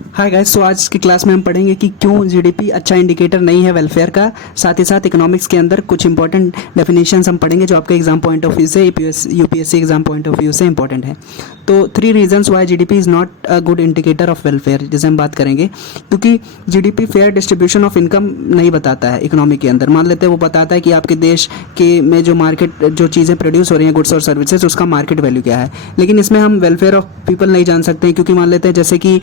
Hi guys, तो आज की क्लास में हम पढ़ेंगे कि क्यों जीडीपी अच्छा इंडिकेटर नहीं है वेलफेयर का। साथ ही साथ इकोनॉमिक्स के अंदर कुछ इंपॉर्टेंट डेफिनेशंस हम पढ़ेंगे जो आपके एग्जाम पॉइंट ऑफ व्यू से UPSC exam point of view से इंपॉर्टेंट है। तो 3 reasons Y GDP is not a good indicator of welfare, जिसे हम बात करेंगे। क्योंकि GDP fair distribution of income नहीं बताता है इकोनॉमी के अंदर। मान लेते हैं वो बताता है कि आपके देश के में जो मार्केट जो चीज़ें प्रोड्यूस हो रही हैं, गुड्स और सर्विसेज, उसका मार्केट वैल्यू क्या है। लेकिन इसमें हम वेलफेयर ऑफ पीपल नहीं जान सकते हैं, क्योंकि मान लेते हैं जैसे कि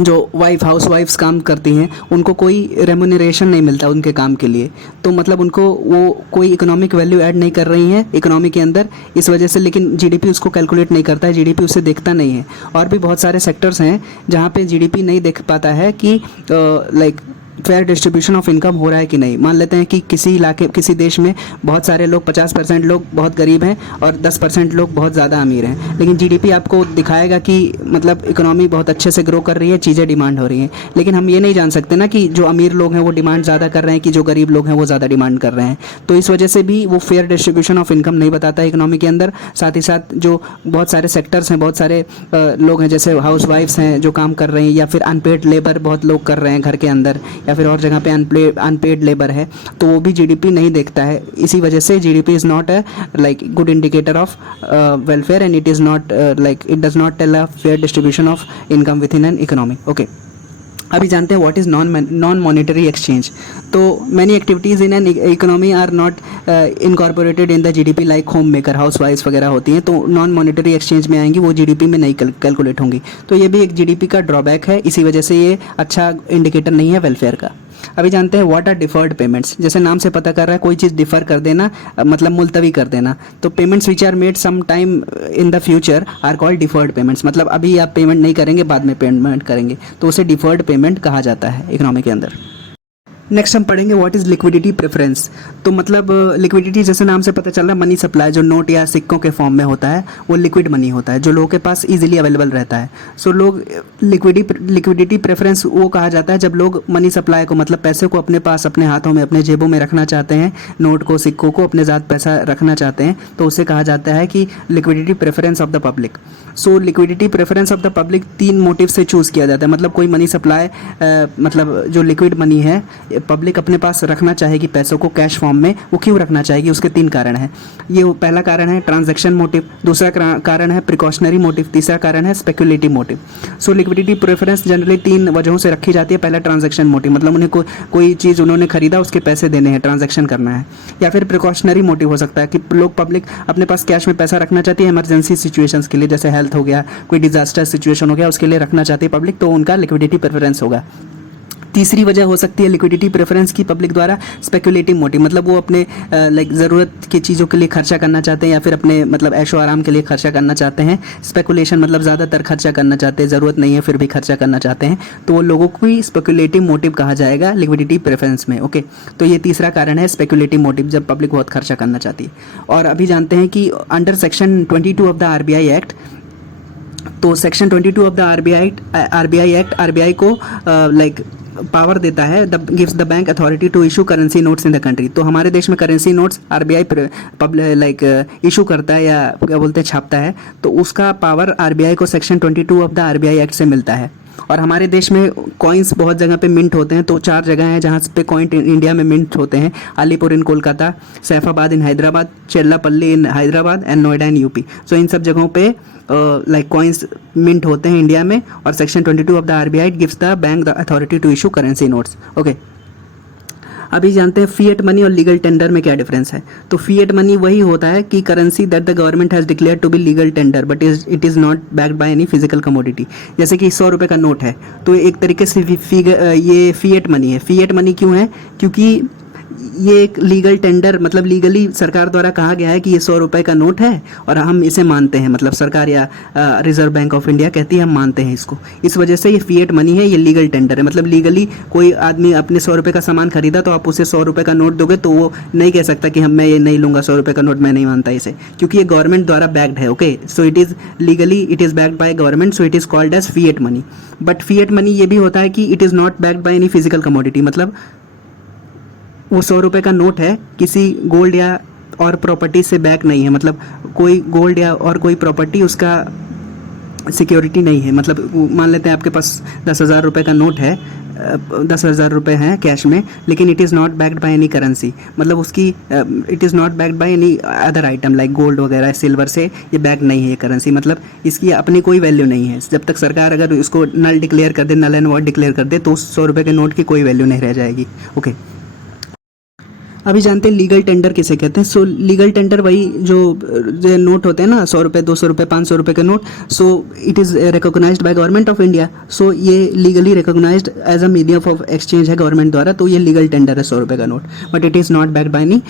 जो हाउस वाइफ्स काम करती हैं उनको कोई रेमुनरेशन नहीं मिलता उनके काम के लिए, तो मतलब उनको वो कोई इकोनॉमिक वैल्यू ऐड नहीं कर रही हैं इकोनॉमी के अंदर, इस वजह से। लेकिन जीडीपी उसको कैलकुलेट नहीं करता है, जीडीपी उसे देखता नहीं है। और भी बहुत सारे सेक्टर्स हैं जहाँ पे जीडीपी नहीं देख पाता है कि like fair distribution of income हो रहा है कि नहीं। मान लेते हैं कि किसी इलाके किसी देश में बहुत सारे लोग 50% लोग बहुत गरीब हैं और 10% लोग बहुत ज़्यादा अमीर हैं, लेकिन जीडीपी आपको दिखाएगा कि मतलब इकोनॉमी बहुत अच्छे से ग्रो कर रही है, चीज़ें डिमांड हो रही हैं। लेकिन हम ये नहीं जान सकते ना कि जो अमीर लोग हैं वो डिमांड ज़्यादा कर रहे हैं कि जो गरीब लोग हैं वो ज़्यादा डिमांड कर रहे हैं। तो इस वजह से भी वो फेयर डिस्ट्रीब्यूशन ऑफ इनकम नहीं बताता है इकोनॉमी के अंदर। साथ ही साथ जो बहुत सारे सेक्टर्स हैं, बहुत सारे लोग हैं, जैसे हाउस वाइफ्स हैं जो काम कर रहे हैं, या फिर अनपेड लेबर बहुत लोग कर रहे हैं घर के अंदर, या फिर और जगह पे अनपेड लेबर है, तो वो भी जीडीपी नहीं देखता है। इसी वजह से GDP is not a like good indicator of welfare, and it is not like it does not tell a fair distribution of income within an economy. Okay, अभी जानते हैं what is non monetary exchange. तो many activities in an economy are not incorporated in the GDP, like home maker, house wifes वगैरह होती हैं, तो non monetary exchange में आएंगी, वो जीडीपी में नहीं कैलकुलेट होंगी। तो ये भी एक जीडीपी का ड्रॉबैक है, इसी वजह से ये अच्छा इंडिकेटर नहीं है वेलफेयर का। अभी जानते हैं व्हाट आर डिफर्ड पेमेंट्स। जैसे नाम से पता कर रहा है, कोई चीज़ डिफर कर देना, मतलब मुलतवी कर देना। तो payments which are made some time in the future are called deferred payments. मतलब अभी आप पेमेंट नहीं करेंगे, बाद में पेमेंट करेंगे, तो उसे डिफर्ड पेमेंट कहा जाता है इकोनॉमी के अंदर। नेक्स्ट हम पढ़ेंगे व्हाट इज़ लिक्विडिटी प्रेफरेंस। तो मतलब लिक्विडिटी जैसे नाम से पता चल रहा है, मनी सप्लाई जो नोट या सिक्कों के फॉर्म में होता है वो लिक्विड मनी होता है, जो लोगों के पास इजीली अवेलेबल रहता है। सो लोग लिक्विडिटी प्रेफरेंस वो कहा जाता है जब लोग मनी सप्लाई को, मतलब पैसे को अपने पास, अपने हाथों में, अपने जेबों में रखना चाहते हैं, नोट को, सिक्कों को अपने साथ पैसा रखना चाहते हैं, तो उसे कहा जाता है कि liquidity preference of the public. So liquidity preference of the public 3 motive से चूज़ किया जाता है। मतलब कोई मनी सप्लाई मतलब जो लिक्विड मनी है पब्लिक अपने पास रखना चाहेगी पैसों को कैश फॉर्म में, वो क्यों रखना चाहेगी, उसके 3 कारण हैं। ये पहला कारण है ट्रांजैक्शन मोटिव, दूसरा कारण है प्रिकॉशनरी मोटिव, तीसरा कारण है speculative motive. So liquidity preference generally 3 वजहों से रखी जाती है। पहला ट्रांजैक्शन मोटिव, मतलब उन्हें कोई चीज़ उन्होंने खरीदा, उसके पैसे देने हैं, ट्रांजैक्शन करना है। या फिर प्रिकॉशनरी मोटिव हो सकता है कि लोग पब्लिक अपने पास कैश में पैसा रखना चाहती है इमरजेंसी सिचुएशंस के लिए, जैसे हेल्थ हो गया, कोई डिजास्टर सिचुएशन हो गया, उसके लिए रखना चाहती है पब्लिक, तो उनका लिक्विडिटी प्रेफरेंस होगा। तीसरी वजह हो सकती है लिक्विडिटी प्रेफरेंस की पब्लिक द्वारा स्पेकुलेटिव मोटिव, मतलब वो अपने लाइक ज़रूरत की चीज़ों के लिए खर्चा करना चाहते हैं, या फिर अपने मतलब ऐशो आराम के लिए खर्चा करना चाहते हैं। स्पेकुलेशन मतलब ज़्यादातर खर्चा करना चाहते हैं, ज़रूरत नहीं है फिर भी खर्चा करना चाहते हैं, तो वो लोगों को ही स्पेकुलेटिव मोटिव कहा जाएगा लिक्विडिटी प्रेफरेंस में। ओके, तो ये तीसरा कारण है स्पेकुलेटिव मोटिव, जब पब्लिक बहुत खर्चा करना चाहती है। और अभी जानते हैं कि under section 22 of the RBI act, तो section 22 of the RBI act RBI को लाइक पावर देता है, gives the bank authority to issue currency notes in the country. तो हमारे देश में currency notes RBI like issue करता है, या क्या बोलते हैं, छापता है, तो उसका पावर आरबीआई को section 22 of the RBI act से मिलता है। और हमारे देश में कॉइन्स बहुत जगह पे मिंट होते हैं, तो 4 जगह हैं जहाँ पे कॉइन इंडिया में मिंट होते हैं: Alipore in Kolkata, Saifabad in Hyderabad, Chellapalli in Hyderabad and Noida in UP. So इन सब जगहों पे लाइक कॉइन्स मिंट होते हैं इंडिया में, और section 22 of the RBI gives the bank the authority to issue currency notes. Okay, अभी जानते हैं फिएट मनी और लीगल टेंडर में क्या डिफरेंस है। तो फिएट मनी वही होता है कि currency that the government has declared to be legal tender but it is not backed by any physical commodity. जैसे कि 100 रुपये का नोट है, तो एक तरीके से ये फिएट मनी है। फिएट मनी क्यों है? क्योंकि ये एक लीगल टेंडर, मतलब लीगली सरकार द्वारा कहा गया है कि ये 100 रुपये का नोट है और हम इसे मानते हैं, मतलब सरकार या रिजर्व बैंक ऑफ इंडिया कहती है हम मानते हैं इसको, इस वजह से ये फिएट मनी है, ये लीगल टेंडर है। मतलब लीगली कोई आदमी अपने 100 रुपये का सामान खरीदा, तो आप उसे 100 रुपये का नोट दोगे तो वो नहीं कह सकता कि मैं ये नहीं लूँगा 100 रुपये का नोट, मैं नहीं मानता इसे, क्योंकि ये गवर्नमेंट द्वारा बैक्ड है। Okay, so it is legally it is backed by government, so it is called as fiat money. But fiat money ये भी होता है कि it is not backed by any physical commodity, मतलब वो 100 रुपये का नोट है, किसी गोल्ड या और प्रॉपर्टी से बैक नहीं है, मतलब कोई गोल्ड या और कोई प्रॉपर्टी उसका सिक्योरिटी नहीं है। मतलब मान लेते हैं आपके पास 10,000 रुपये का नोट है, 10,000 रुपये हैं कैश में, लेकिन it is not backed by any currency. मतलब उसकी it is not backed by any other item like gold वगैरह सिल्वर से ये बैक नहीं है ये करेंसी। मतलब इसकी अपनी कोई वैल्यू नहीं है। जब तक सरकार अगर इसको नल डिक्लेयर कर दे, नल एंड वॉइड डिक्लेयर कर दे, तो उस 100 रुपये के नोट की कोई वैल्यू नहीं रह जाएगी। ओके, अभी जानते हैं लीगल टेंडर किसे कहते हैं। सो लीगल टेंडर वही जो नोट होते हैं ना, 100 रुपये, 200 रुपये, 500 रुपये के नोट। So it is recognised by government of India. So ये legally recognised as a medium of exchange है गवर्नमेंट द्वारा, तो ये लीगल टेंडर है 100 रुपये का नोट। But it is not backed by any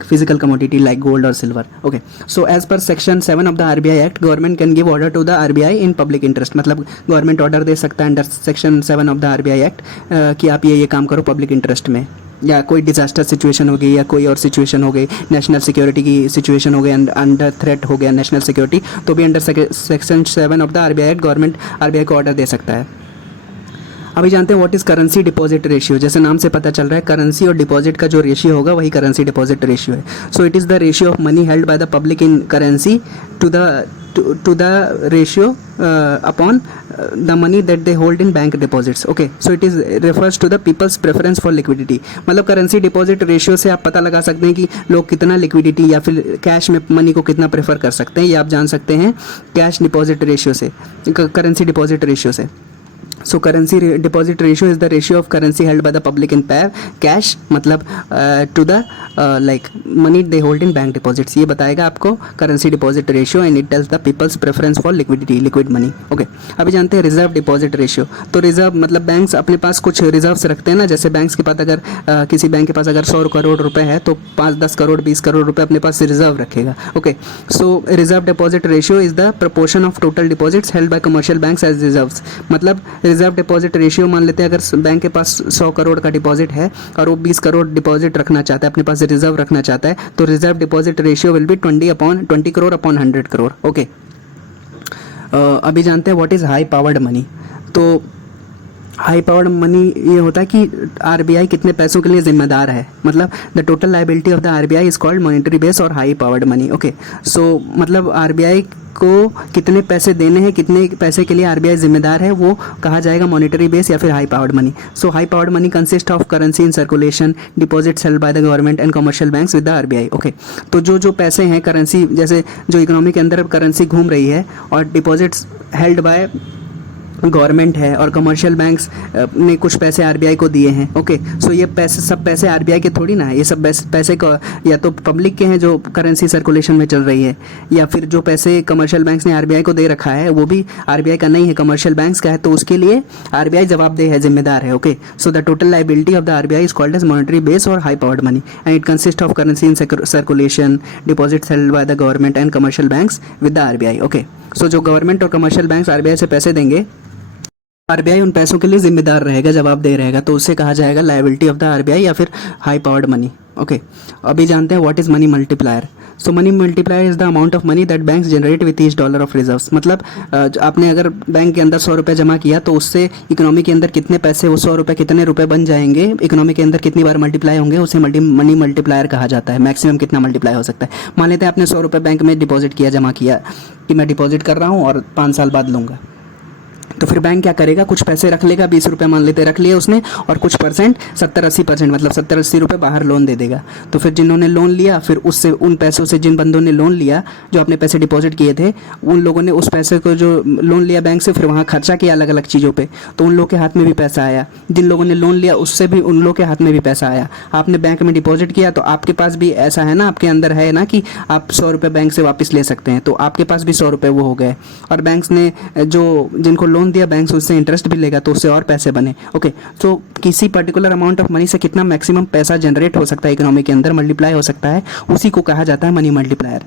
physical commodity like gold और silver. Okay, so as per section 7 of the RBI act, government can give order to the RBI in public interest. मतलब government order दे सकता है under section 7 of the RBI act कि आप ये काम करो public interest में, या कोई डिजास्टर सिचुएशन हो गई या कोई और सिचुएशन हो गई, नेशनल सिक्योरिटी की सिचुएशन हो गई, अंडर थ्रेट हो गया नेशनल सिक्योरिटी, तो भी under section 7 of the RBI act government RBI को ऑर्डर दे सकता है। अभी जानते हैं what is currency deposit ratio. जैसे नाम से पता चल रहा है, करेंसी और डिपॉजिट का जो रेशियो होगा वही करेंसी डिपॉजिट रेशियो है। सो it is the ratio of money held by the public in currency to the ratio upon the money that they hold in bank deposits. Okay, so it is refers to the people's preference for liquidity. मतलब currency deposit ratio से आप पता लगा सकते हैं कि लोग कितना लिक्विडिटी या फिर कैश में मनी को कितना प्रेफर कर सकते हैं। ये आप जान सकते हैं कैश डिपॉजिट रेशियो से, करेंसी डिपॉजिट रेशियो से। So currency deposit ratio is the ratio of currency held by the public in cash, मतलब to the like money they hold in bank deposits. ये बताएगा आपको currency deposit ratio, and it tells the people's preference for liquidity, liquid money. Okay, अभी जानते हैं reserve deposit ratio. तो reserve मतलब banks अपने पास कुछ रिजर्व्स रखते हैं ना। जैसे बैंक्स के पास अगर किसी बैंक के पास अगर 100 करोड़ रुपए है तो 5-10 करोड़ 20 करोड़ रुपए अपने पास रिजर्व रखेगा। Okay, so reserve deposit ratio is the proportion of total deposits held by commercial banks as reserves. मतलब रिजर्व डिपॉजिट रेशियो, मान लेते हैं अगर बैंक के पास 100 करोड़ का डिपॉजिट है और वो 20 करोड़ डिपॉजिट रखना चाहता है, अपने पास रिजर्व रखना चाहता है, तो reserve deposit ratio will be 20 crore upon 100 crore. Okay, अभी जानते हैं what is high powered money. तो हाई पावर्ड मनी ये होता है कि आरबीआई कितने पैसों के लिए जिम्मेदार है। मतलब the total liability of the RBI is called monetary base और हाई पावर्ड मनी। ओके, सो मतलब आरबीआई को कितने पैसे देने हैं, कितने पैसे के लिए आरबीआई जिम्मेदार है, वो कहा जाएगा मॉनेटरी बेस या फिर high powered money. So high powered money consist of currency in circulation, deposits held by the government and commercial banks with the RBI. Okay, तो जो पैसे हैं करेंसी, जैसे जो इकोनॉमी के अंदर करेंसी घूम रही है और डिपॉजिट्स हेल्ड बाय गवर्नमेंट है और कमर्शियल बैंक्स ने कुछ पैसे आरबीआई को दिए हैं। ओके, सो ये सब पैसे आरबीआई के थोड़ी ना है। ये सब पैसे को या तो पब्लिक के हैं जो करेंसी सर्कुलेशन में चल रही है, या फिर जो पैसे कमर्शियल बैंक्स ने आरबीआई को दे रखा है वो भी आरबीआई का नहीं है, कमर्शियल बैंक्स का है, तो उसके लिए आरबीआई जवाबदेह है, जिम्मेदार है। Okay, so the total liability of the RBI is called as monetary base और high powered money, and it consist of currency in circulation, deposits held by the government and commercial banks with the RBI. Okay, so जो government और commercial banks RBI से पैसे देंगे, RBI उन पैसों के लिए जिम्मेदार रहेगा, जवाबदेह रहेगा, तो उससे कहा जाएगा लायबिलिटी ऑफ द आरबीआई या फिर हाई पावर्ड मनी। ओके, अभी जानते हैं what is money multiplier. So money multiplier is the amount of money that banks generate with each dollar of reserves. मतलब आपने अगर बैंक के अंदर 100 रुपये जमा किया तो उससे इकोनॉमी के अंदर कितने पैसे, वो 100 रुपये कितने रुपए बन जाएंगे, इकोनॉमी के अंदर कितनी बार मल्टीप्लाई होंगे, उसे मनी मल्टीप्लायर कहा जाता है। मैक्सिमम कितना मल्टीप्लाई हो सकता है। मान लेते हैं आपने 100 रुपये बैंक में डिपॉजिट किया, जमा किया कि मैं डिपॉजिट कर रहा हूँ और 5 साल बाद लूँगा, तो फिर बैंक क्या करेगा, कुछ पैसे रख लेगा, 20 रुपये मान लेते रख लिए उसने, और कुछ परसेंट 70-80% मतलब 70-80 रुपये बाहर लोन दे देगा। तो फिर जिन्होंने लोन लिया, फिर उससे उन पैसों से, जिन बंदों ने लोन लिया, जो अपने पैसे डिपॉजिट किए थे, उन लोगों ने उस पैसे को जो लोन लिया बैंक से, फिर वहाँ खर्चा किया अलग अलग चीज़ों पर, तो उन लोगों के हाथ में भी पैसा आया। जिन लोगों ने लोन लिया उससे भी उन लोगों के हाथ में भी पैसा आया। आपने बैंक में डिपॉजिट किया तो आपके पास भी ऐसा है ना, आपके अंदर है ना कि आप 100 रुपये बैंक से वापस ले सकते हैं, तो आपके पास भी 100 रुपये वो हो गए, और बैंक्स ने जो जिनको लोन दिया बैंक उससे इंटरेस्ट भी लेगा, तो उससे और पैसे बने। ओके, तो किसी पर्टिकुलर अमाउंट ऑफ मनी से कितना मैक्सिमम पैसा जनरेट हो सकता है, इकोनॉमी के अंदर मल्टीप्लाई हो सकता है, उसी को कहा जाता है मनी मल्टीप्लायर।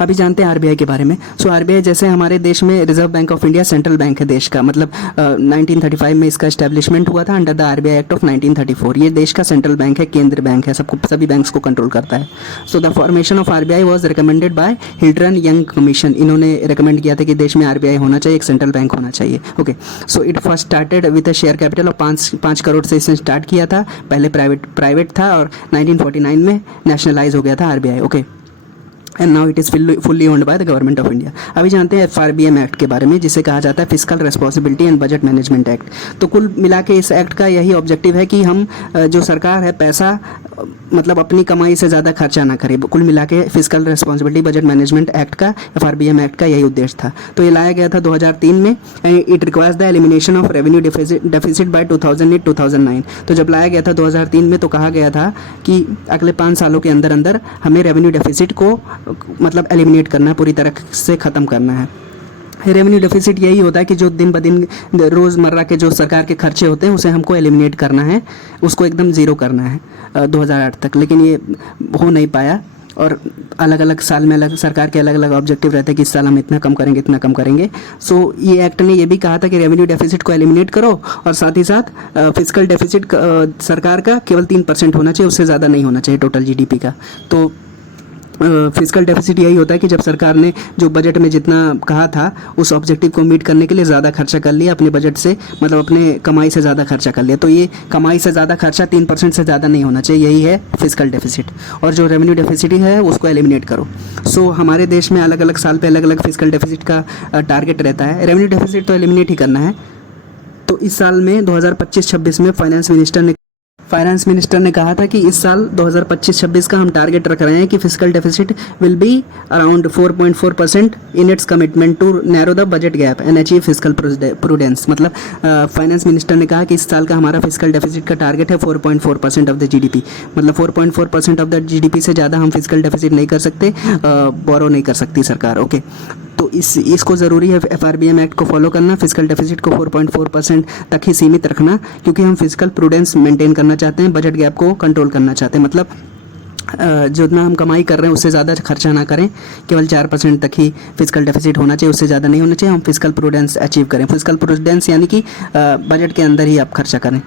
अभी जानते हैं आरबीआई के बारे में। सो आरबीआई जैसे हमारे देश में reserve bank of India central bank है देश का, मतलब 1935 में इसका एस्टेब्लिशमेंट हुआ था under the RBI act of 1934। ये देश का सेंट्रल बैंक है, केंद्र बैंक है, सभी बैंक्स को कंट्रोल करता है। So the formation of RBI was recommended by Hilton young commission. इन्होंने रिकमेंड किया था कि देश में आरबीआई होना चाहिए, एक सेंट्रल बैंक होना चाहिए। Okay, so it first started with a share capital of 5 crore से इसने स्टार्ट किया था, पहले प्राइवेट था, और 1949 में नेशनलाइज हो गया था RBI. Okay, and now it is fully owned by the government of India. अभी जानते हैं FRBM एक्ट के बारे में, जिसे कहा जाता है physical responsibility and budget management act. तो कुल मिला के इस एक्ट का यही ऑब्जेक्टिव है कि हम जो सरकार है पैसा मतलब अपनी कमाई से ज़्यादा खर्चा ना करे। कुल मिला के physical responsibility budget management act का, FRBM एक्ट का यही उद्देश्य था। तो ये लाया गया था 2003 में। It requires the elimination of revenue deficit by 2008-2009। तो जब लाया गया था 2003 में, तो कहा गया था कि अगले 5 सालों के अंदर अंदर हमें रेवेन्यू डेफिसिट को मतलब एलिमिनेट करना है, पूरी तरह से ख़त्म करना है। रेवेन्यू डेफिसिट यही होता है कि जो दिन ब दिन रोज़मर्रा के जो सरकार के खर्चे होते हैं उसे हमको एलिमिनेट करना है, उसको एकदम ज़ीरो करना है 2008 तक। लेकिन ये हो नहीं पाया और अलग अलग साल में अलग सरकार के अलग अलग ऑब्जेक्टिव रहते हैं कि इस साल हम इतना कम करेंगे, इतना कम करेंगे। सो ये एक्ट ने ये भी कहा था कि रेवेन्यू डेफिसिट को एलिमिनेट करो और साथ ही साथ फिजिकल डेफिसिट सरकार का केवल 3% होना चाहिए, उससे ज़्यादा नहीं होना चाहिए टोटल GDP का। तो फिजिकल डेफिसिट यही होता है कि जब सरकार ने जो बजट में जितना कहा था उस ऑब्जेक्टिव को मीट करने के लिए ज़्यादा खर्चा कर लिया अपने बजट से, मतलब अपने कमाई से ज़्यादा खर्चा कर लिया। तो ये कमाई से ज़्यादा खर्चा 3% से ज़्यादा नहीं होना चाहिए, यही है फिजिकल डेफिसिट। और जो रेवेन्यू डेफिसिट है उसको एलिमिनेट करो। सो हमारे देश में अलग अलग साल पे अलग अलग फिजिकल डेफिसिट का टारगेट रहता है। रेवेन्यू डेफिसिट तो एलिमिनेट ही करना है। तो इस साल में 2025-26 में फाइनेंस मिनिस्टर ने कहा था कि इस साल 2025-26 का हम टारगेट रख रहे हैं कि physical deficit will be around 4.4% in its commitment to narrow the budget gap and achieve physical prudence. मतलब फाइनेंस मिनिस्टर ने कहा कि इस साल का हमारा फिजिकल डेफिसिट का टारगेट है 4.4% ऑफ द GDP। मतलब 4.4% ऑफ द GDP से ज़्यादा हम फिजिकल डेफिसिट नहीं कर सकते, बोरो नहीं कर सकती सरकार। ओके, तो इसको ज़रूरी है FRBM एक्ट को फॉलो करना, फिजिकल डेफिसिट को 4.4% तक ही सीमित रखना, क्योंकि हम फिजिकल प्रूडेंस मेंटेन करना चाहते हैं, बजट गैप को कंट्रोल करना चाहते हैं। मतलब जितना हम कमाई कर रहे हैं उससे ज़्यादा खर्चा ना करें, केवल 4% तक ही फिजिकल डेफिसिट होना चाहिए, उससे ज़्यादा नहीं होना चाहिए। हम फिजिकल प्रूडेंस अचीव करें। फिजिकल प्रूडेंस यानी कि बजट के अंदर ही आप खर्चा करें।